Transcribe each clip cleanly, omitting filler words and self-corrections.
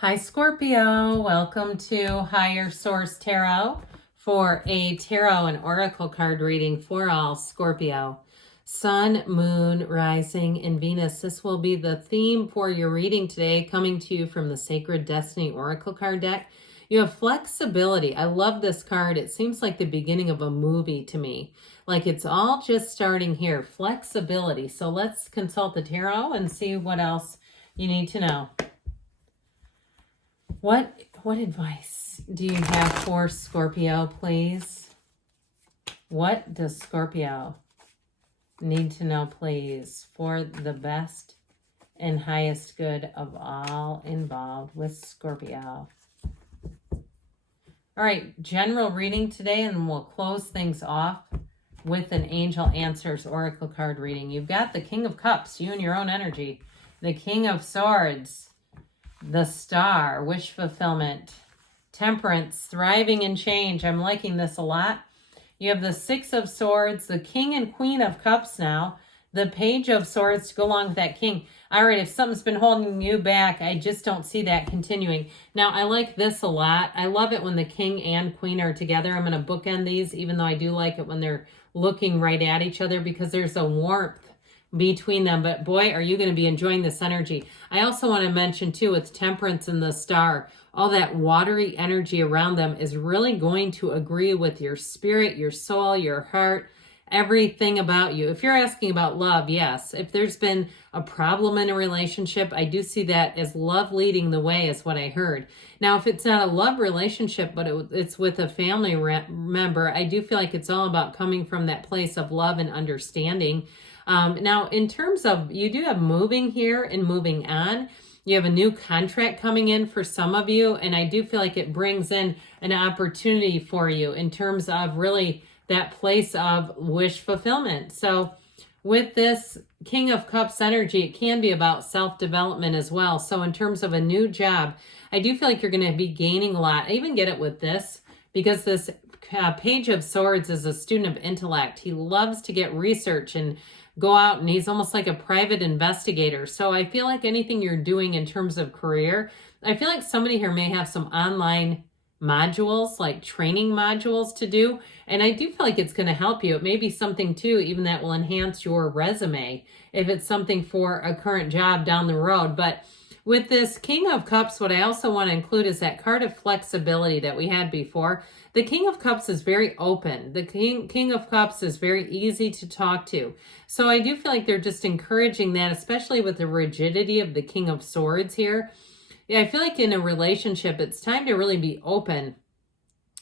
Hi Scorpio, welcome to Higher Source Tarot for a tarot and oracle card reading for all Scorpio. Sun, Moon, Rising, and Venus. This will be the theme for your reading today, coming to you from the Sacred Destiny Oracle card deck. You have flexibility. I love this card. It seems like the beginning of a movie to me. Like it's all just starting here. Flexibility. So let's consult the tarot and see what else you need to know. What advice do you have for Scorpio, please? What does Scorpio need to know, please, for the best and highest good of all involved with Scorpio? All right, general reading today, and we'll close things off with an Angel Answers Oracle card reading. You've got the King of Cups, you and your own energy. The King of Swords. The Star, wish fulfillment, temperance, thriving in change. I'm liking this a lot. You have the Six of Swords, the King and Queen of Cups now, the Page of Swords to go along with that King. All right, if something's been holding you back, I just don't see that continuing. Now, I like this a lot. I love it when the King and Queen are together. I'm going to bookend these, even though I do like it when they're looking right at each other because there's a warmth between them. But boy, are you going to be enjoying this energy. I also want to mention too, with Temperance and the Star, all that watery energy around them is really going to agree with your spirit, your soul, your heart, everything about you. If you're asking about love, yes. If there's been a problem in a relationship, I do see that as love leading the way is what I heard. Now, if it's not a love relationship, but it's with a family member, I do feel like it's all about coming from that place of love and understanding. Now, in terms of, you do have moving here and moving on. You have a new contract coming in for some of you, and I do feel like it brings in an opportunity for you in terms of really that place of wish fulfillment. So with this King of Cups energy, it can be about self-development as well. So in terms of a new job, I do feel like you're going to be gaining a lot. I even get it with this because this Page of Swords is a student of intellect. He loves to get research and go out, and he's almost like a private investigator. So I feel like anything you're doing in terms of career, I feel like somebody here may have some online modules, like training modules to do. And I do feel like it's going to help you. It may be something too, even that will enhance your resume if it's something for a current job down the road. But with this King of Cups, what I also want to include is that card of flexibility that we had before. The King of Cups is very open. The King of Cups is very easy to talk to. So I do feel like they're just encouraging that, especially with the rigidity of the King of Swords here. Yeah, I feel like in a relationship, it's time to really be open.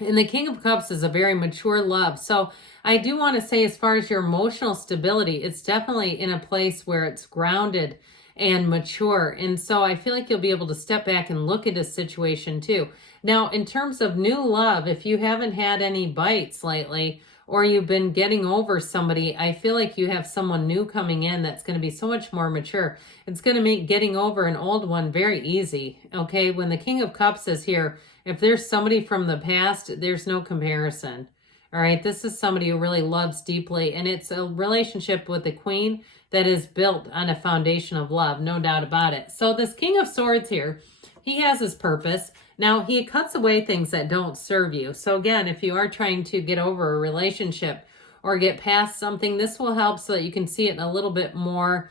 And the King of Cups is a very mature love. So I do want to say, as far as your emotional stability, it's definitely in a place where it's grounded and mature. And so I feel like you'll be able to step back and look at a situation too. Now, in terms of new love, if you haven't had any bites lately, or you've been getting over somebody, I feel like you have someone new coming in that's going to be so much more mature. It's going to make getting over an old one very easy. Okay, when the King of Cups is here, if there's somebody from the past, there's no comparison. All right, this is somebody who really loves deeply, and it's a relationship with the Queen that is built on a foundation of love, no doubt about it. So this King of Swords here, he has his purpose. Now, he cuts away things that don't serve you. So again, if you are trying to get over a relationship or get past something, this will help so that you can see it in a little bit more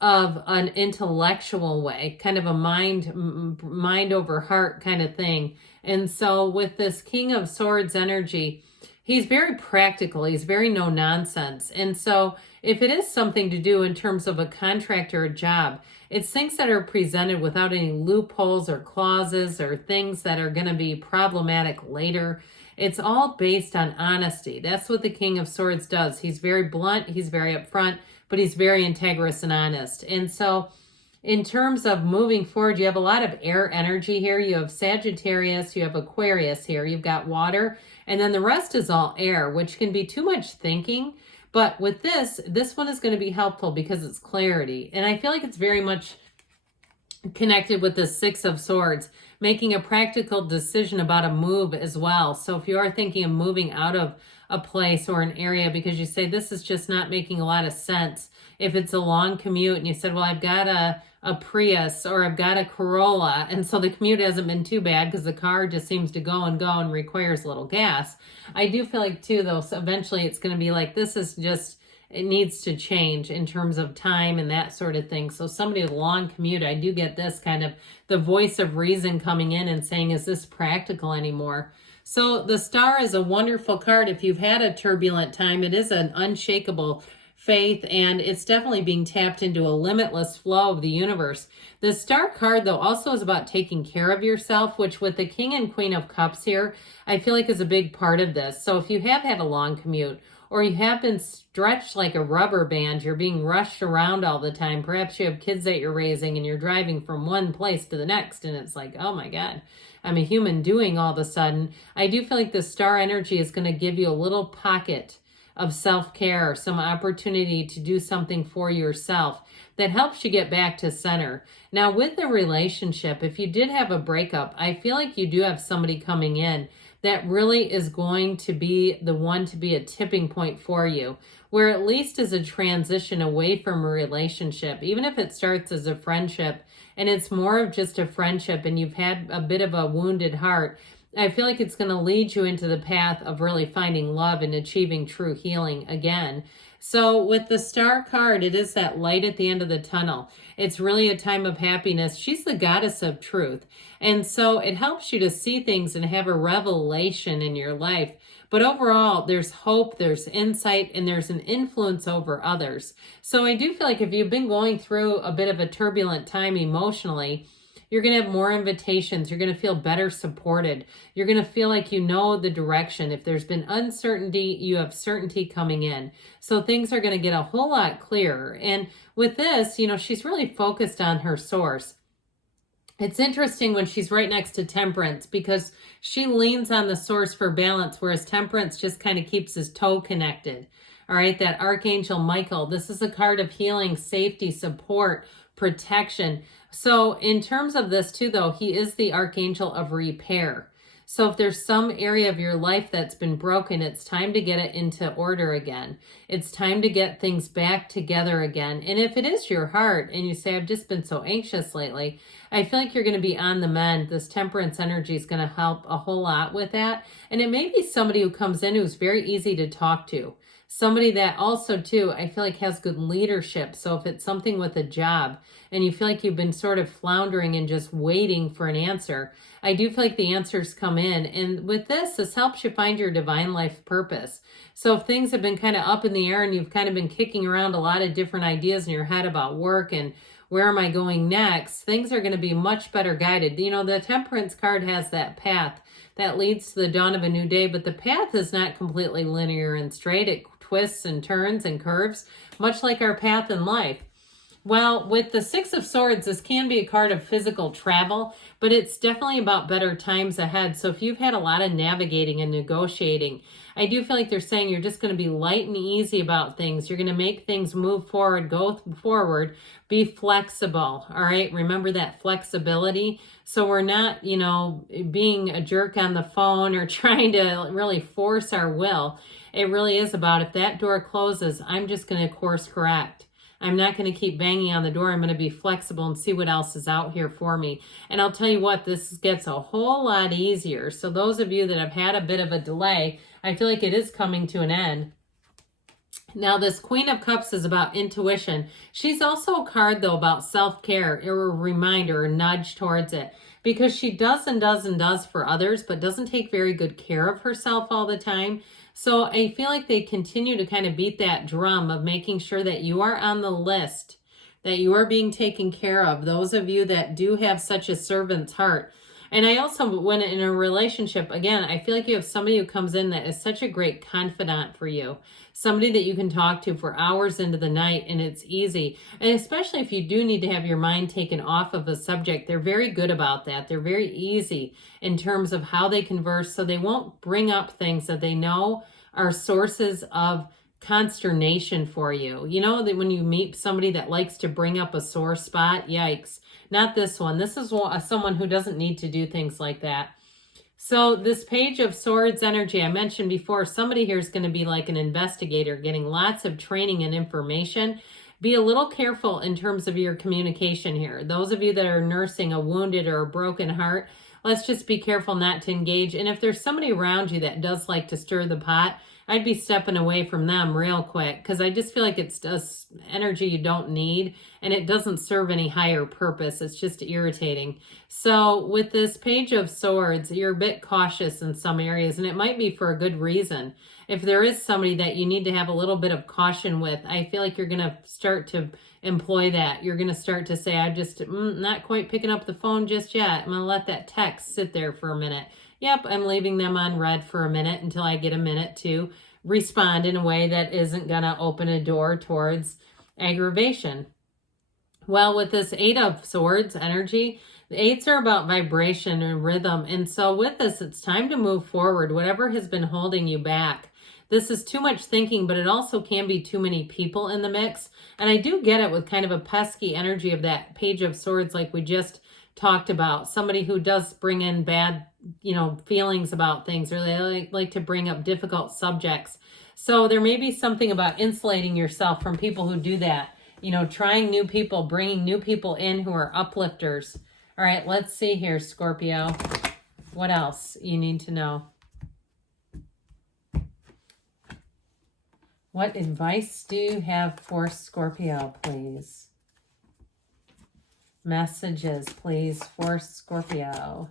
of an intellectual way, kind of a mind over heart kind of thing. And so with this King of Swords energy, he's very practical. He's very no nonsense. And so if it is something to do in terms of a contract or a job, it's things that are presented without any loopholes or clauses or things that are going to be problematic later. It's all based on honesty. That's what the King of Swords does. He's very blunt. He's very upfront, but he's very integrous and honest. And so in terms of moving forward, you have a lot of air energy here. You have Sagittarius, you have Aquarius here, you've got water, and then the rest is all air, which can be too much thinking. But with this one is going to be helpful because it's clarity. And I feel like it's very much connected with the Six of Swords, making a practical decision about a move as well. So if you are thinking of moving out of a place or an area because you say this is just not making a lot of sense, if it's a long commute and you said, well, I've got a a Prius or I've got a Corolla. And so the commute hasn't been too bad because the car just seems to go and requires little gas. I do feel like too, though, so eventually it's going to be like, this is just, it needs to change in terms of time and that sort of thing. So somebody with a long commute, I do get this kind of the voice of reason coming in and saying, is this practical anymore? So the Star is a wonderful card. If you've had a turbulent time, it is an unshakable faith, and it's definitely being tapped into a limitless flow of the universe. The Star card, though, also is about taking care of yourself, which with the King and Queen of Cups here, I feel like is a big part of this. So if you have had a long commute, or you have been stretched like a rubber band, you're being rushed around all the time. Perhaps you have kids that you're raising and you're driving from one place to the next, and it's like, oh my God, I'm a human doing all of a sudden. I do feel like the Star energy is going to give you a little pocket of self-care, some opportunity to do something for yourself that helps you get back to center. Now, with the relationship, if you did have a breakup, I feel like you do have somebody coming in that really is going to be the one to be a tipping point for you, where at least is a transition away from a relationship, even if it starts as a friendship and it's more of just a friendship and you've had a bit of a wounded heart. I feel like it's going to lead you into the path of really finding love and achieving true healing again. So with the Star card, it is that light at the end of the tunnel. It's really a time of happiness. She's the goddess of truth. And so it helps you to see things and have a revelation in your life. But overall, there's hope, there's insight, and there's an influence over others. So I do feel like if you've been going through a bit of a turbulent time emotionally, you're going to have more invitations. You're going to feel better supported. You're going to feel like you know the direction. If there's been uncertainty, you have certainty coming in. So things are going to get a whole lot clearer. And with this, you know, she's really focused on her source. It's interesting when she's right next to Temperance because she leans on the source for balance, whereas Temperance just kind of keeps his toe connected. All right, that Archangel Michael, this is a card of healing, safety, support, protection. So in terms of this too, though, he is the Archangel of repair. So if there's some area of your life that's been broken, it's time to get it into order again. It's time to get things back together again. And if it is your heart and you say, I've just been so anxious lately, I feel like you're going to be on the mend. This Temperance energy is going to help a whole lot with that. And it may be somebody who comes in who's very easy to talk to. Somebody that also, too, I feel like has good leadership. So if it's something with a job and you feel like you've been sort of floundering and just waiting for an answer, I do feel like the answers come in. And with this helps you find your divine life purpose. So if things have been kind of up in the air and you've kind of been kicking around a lot of different ideas in your head about work and where am I going next, things are going to be much better guided. You know, the Temperance card has that path that leads to the dawn of a new day, but the path is not completely linear and straight. It twists and turns and curves, much like our path in life. Well, with the Six of Swords, this can be a card of physical travel, but it's definitely about better times ahead. So if you've had a lot of navigating and negotiating, I do feel like they're saying you're just going to be light and easy about things. You're going to make things move forward, go forward, be flexible. All right. Remember that flexibility. So we're not, you know, being a jerk on the phone or trying to really force our will. It really is about if that door closes, I'm just going to course correct. I'm not going to keep banging on the door. I'm going to be flexible and see what else is out here for me. And I'll tell you what, this gets a whole lot easier. So those of you that have had a bit of a delay, I feel like it is coming to an end. Now, this Queen of Cups is about intuition. She's also a card, though, about self-care, or a reminder, or nudge towards it. Because she does and does and does for others, but doesn't take very good care of herself all the time. So I feel like they continue to kind of beat that drum of making sure that you are on the list, that you are being taken care of. Those of you that do have such a servant's heart. And I also, when in a relationship, again, I feel like you have somebody who comes in that is such a great confidant for you. Somebody that you can talk to for hours into the night and it's easy. And especially if you do need to have your mind taken off of a subject, they're very good about that. They're very easy in terms of how they converse. So they won't bring up things that they know are sources of consternation for you. You know that when you meet somebody that likes to bring up a sore spot, yikes. Not this one. This is someone who doesn't need to do things like that. So this Page of Swords energy, I mentioned before, somebody here is going to be like an investigator, getting lots of training and information. Be a little careful in terms of your communication here. Those of you that are nursing a wounded or a broken heart, let's just be careful not to engage. And if there's somebody around you that does like to stir the pot, I'd be stepping away from them real quick, because I just feel like it's just energy you don't need, and it doesn't serve any higher purpose. It's just irritating. So with this Page of Swords, you're a bit cautious in some areas, and it might be for a good reason. If there is somebody that you need to have a little bit of caution with, I feel like you're going to start to employ that. You're going to start to say, I'm just not quite picking up the phone just yet. I'm going to let that text sit there for a minute. Yep, I'm leaving them on red for a minute until I get a minute to respond in a way that isn't going to open a door towards aggravation. Well, with this Eight of Swords energy, the eights are about vibration and rhythm. And so with this, it's time to move forward. Whatever has been holding you back. This is too much thinking, but it also can be too many people in the mix. And I do get it with kind of a pesky energy of that Page of Swords like we just talked about. Somebody who does bring in bad, feelings about things, or they like to bring up difficult subjects. So there may be something about insulating yourself from people who do that. Trying new people, bringing new people in who are uplifters. All right, let's see here, Scorpio. What else you need to know? What advice do you have for Scorpio, please? Messages, please, for Scorpio.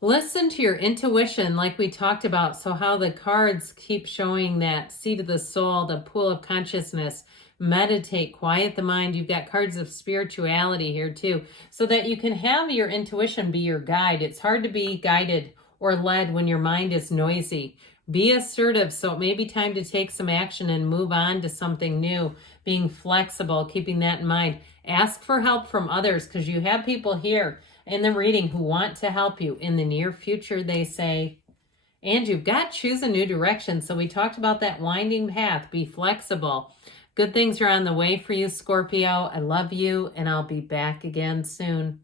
Listen to your intuition like we talked about. So how the cards keep showing that seat of the soul, the pool of consciousness. Meditate, quiet the mind. You've got cards of spirituality here too, so that you can have your intuition be your guide. It's hard to be guided or led when your mind is noisy. Be assertive, so it may be time to take some action and move on to something new. Being flexible, keeping that in mind. Ask for help from others, because you have people here in the reading who want to help you in the near future, they say. And you've got choose a new direction. So we talked about that winding path. Be flexible. Good things are on the way for you, Scorpio. I love you, and I'll be back again soon.